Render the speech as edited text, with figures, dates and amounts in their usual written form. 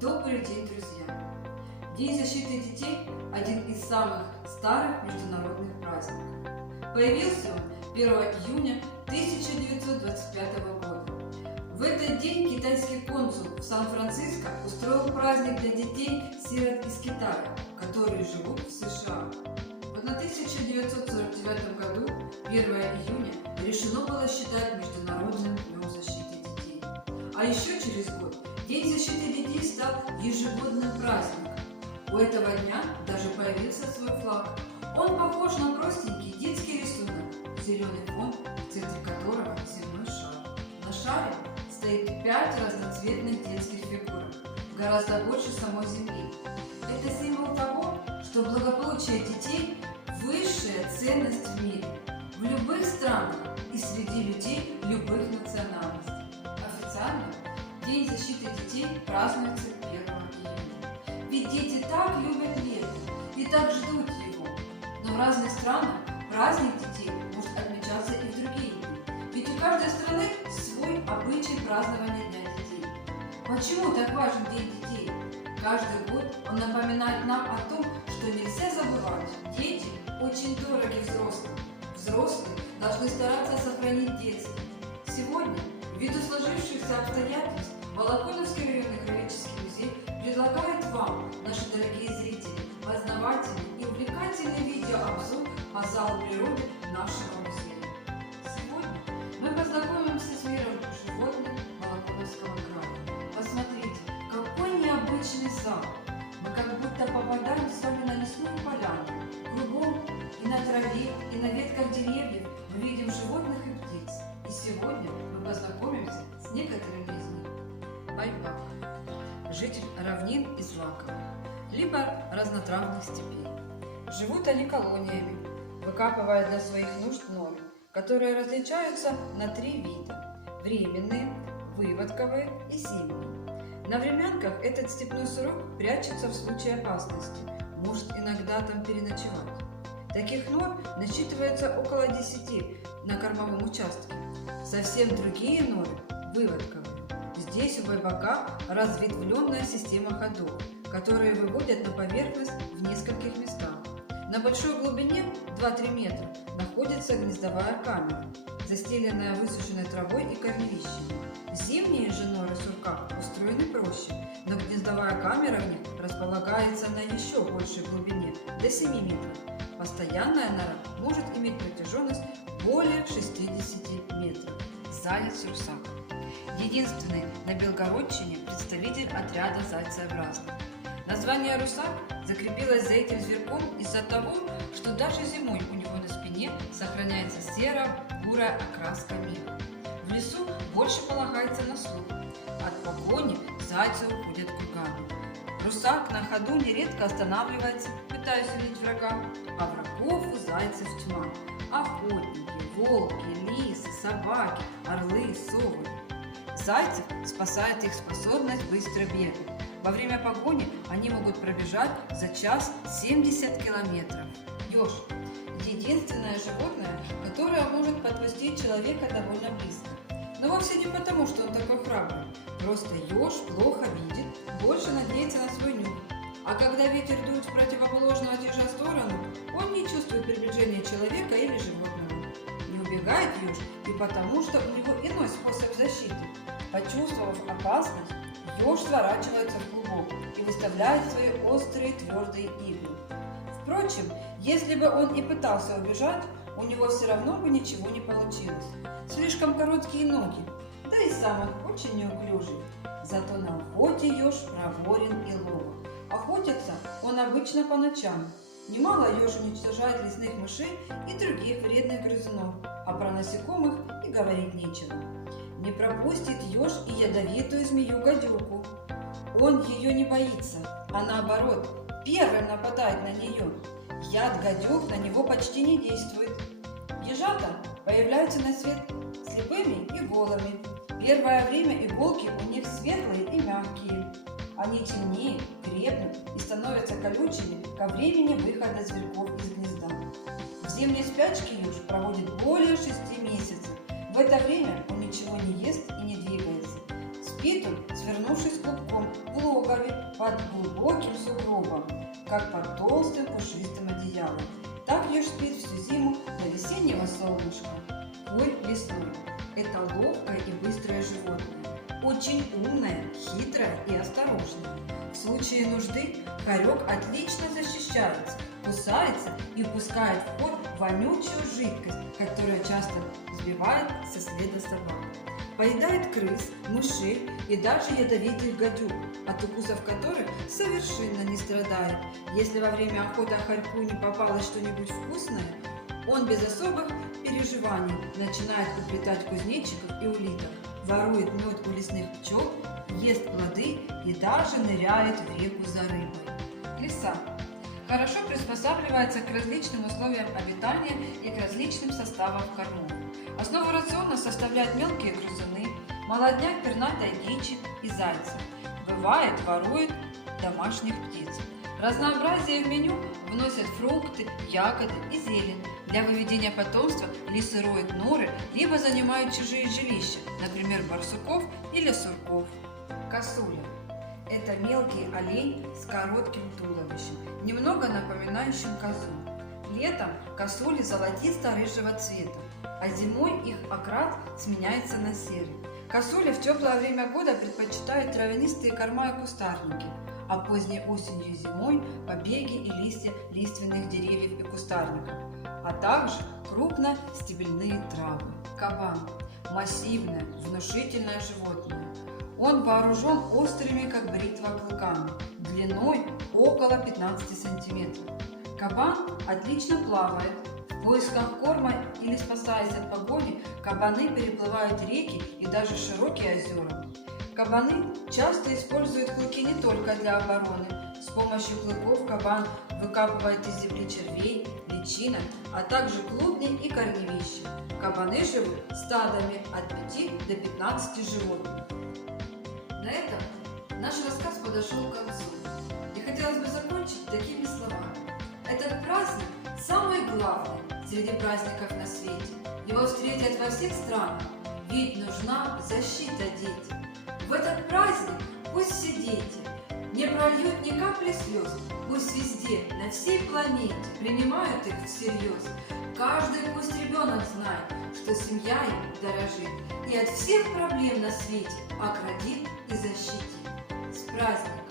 Добрый день, друзья! День защиты детей – один из самых старых международных праздников. Появился он 1 июня 1925 года. В этот день китайский консул в Сан-Франциско устроил праздник для детей-сирот из Китая, которые живут в США. В 1949 году, 1 июня, решено было считать Международным днем защиты детей. А еще через год День защиты детей стал ежегодным праздником. У этого дня даже появился свой флаг. Он похож на простенький детский рисунок, зеленый фон, в центре которого земной шар. На шаре стоит 5 разноцветных детских фигурок, гораздо больше самой Земли. Это символ того, что благополучие детей – высшая ценность в мире, в любых странах и среди людей любых национальностей. Официально День защиты детей празднуется 1 июня. Ведь дети так любят лето и так ждут его. Но в разных странах праздник детей может отмечаться и в другие дни. Ведь у каждой страны свой обычай празднования Дня детей. Почему так важен День детей? Каждый год он напоминает нам о том, что нельзя забывать. Дети очень дороги взрослым. Взрослые должны стараться сохранить детство. Сегодня, ввиду сложившихся обстоятельств, Волоконовский районный краеведческий музей предлагает вам, наши дорогие зрители, познавательный и увлекательный видеообзор по залу природы нашего музея. Сегодня мы познакомимся с миром животных Волоконовского края. Посмотрите, какой необычный зал! Мы как будто попадаем с вами на лесную поляну. Кругом и на траве, и на ветках деревьев мы видим животных и птиц. И сегодня мы познакомимся с некоторыми из них. Байпак – житель равнин и злаковых, либо разнотравных степей. Живут они колониями, выкапывая для своих нужд норы, которые различаются на 3 вида – временные, выводковые и зимние. На времянках этот степной сурок прячется в случае опасности, может иногда там переночевать. Таких нор насчитывается около 10 на кормовом участке. Совсем другие норы – выводковые. Здесь у байбака разветвленная система ходов, которые выводят на поверхность в нескольких местах. На большой глубине 2-3 метра находится гнездовая камера, застеленная высушенной травой и корневищами. Зимние же норы сурка устроены проще, но гнездовая камера в них располагается на еще большей глубине, до 7 метров. Постоянная нора может иметь протяженность более 60 метров. Заяц-русак. Единственный на Белгородчине представитель отряда зайцеобразных. Название русак закрепилось за этим зверьком из-за того, что даже зимой у него на спине сохраняется серо-бурая окраска меха. В лесу больше полагается на слух. От погони зайцы уходят кругами. Русак на ходу нередко останавливается, пытаясь увидеть врага, а врагов у зайцев тьма. Охотники, волки, лисы, собаки, орлы, совы. Зайцев спасает их способность быстро бегать. Во время погони они могут пробежать за час 70 километров. Еж – единственное животное, которое может подпустить человека довольно близко. Но вовсе не потому, что он такой храбрый. Просто еж плохо видит, больше надеется на свой нюх. А когда ветер дует в противоположную от ежа сторону, он не чувствует приближения человека или животного. Не убегает еж и потому, что у него иной способ защиты. Почувствовав опасность, еж сворачивается в клубок и выставляет свои острые твердые иглы. Впрочем, если бы он и пытался убежать, у него все равно бы ничего не получилось. Слишком короткие ноги, да и сам он очень неуклюжий. Зато на охоте еж проворен и ловок. Охотится он обычно по ночам. Немало еж уничтожает лесных мышей и других вредных грызунов, а про насекомых и говорить нечего. Не пропустит еж и ядовитую змею-гадюку. Он ее не боится, а наоборот, первым нападает на нее. Яд гадюк на него почти не действует. Ежата появляются на свет слепыми и голыми. Первое время иголки у них светлые и мягкие. Они темнеют, крепнут и становятся колючими ко времени выхода зверьков из гнезда. В зимней спячке еж проводит более 6 месяцев. В это время он ничего не ест и не двигается. Спит Спит он, свернувшись клубком в логове под глубоким сугробом, как под толстым пушистым одеялом. Так еж спит всю зиму до весеннего солнышка. Конь лесной – это ловкое и быстрое животное, очень умное, хитрое и осторожное. В случае нужды хорек отлично защищается, кусается и пускает в ход вонючую жидкость, которая часто сбивает со следа собак. Поедает крыс, мышей и даже ядовитых гадюк, от укусов которых совершенно не страдает. Если во время охоты хорьку не попалось что-нибудь вкусное, он без особых переживаний начинает уплетать кузнечиков и улиток, ворует мед у лесных пчел, ест плоды и даже ныряет в реку за рыбой. Лиса хорошо приспосабливается к различным условиям обитания и к различным составам в корму. Основу рациона составляют мелкие грызуны, молодняк пернатой дичи и зайца. Бывает, ворует домашних птиц. Разнообразие в меню вносят фрукты, ягоды и зелень. Для выведения потомства лисы роют норы, либо занимают чужие жилища, например, барсуков или сурков. Косуля – это мелкий олень с коротким туловищем, немного напоминающим козу. Летом косули золотисто-рыжего цвета, а зимой их окрас сменяется на серый. Косули в теплое время года предпочитают травянистые корма и кустарники, а поздней осенью и зимой – побеги и листья лиственных деревьев и кустарников, а также крупностебельные травы. Кабан – массивное, внушительное животное. Он вооружен острыми, как бритва, клыками, длиной около 15 сантиметров. Кабан отлично плавает. В поисках корма или спасаясь от погони, кабаны переплывают реки и даже широкие озера. Кабаны часто используют клыки не только для обороны. С помощью клыков кабан выкапывает из земли червей, личинок, а также клубни и корневища. Кабаны живут стадами от 5 до 15 животных. На этом наш рассказ подошел к концу. И хотелось бы закончить такими словами. Этот праздник самый главный среди праздников на свете. Его встретят во всех странах, ведь нужна защита детям. В этот праздник пусть все дети не прольют ни капли слез, пусть везде, на всей планете принимают их всерьез. Каждый пусть ребенок знает, что семья им дорожит и от всех проблем на свете оградит и защитит. С праздником!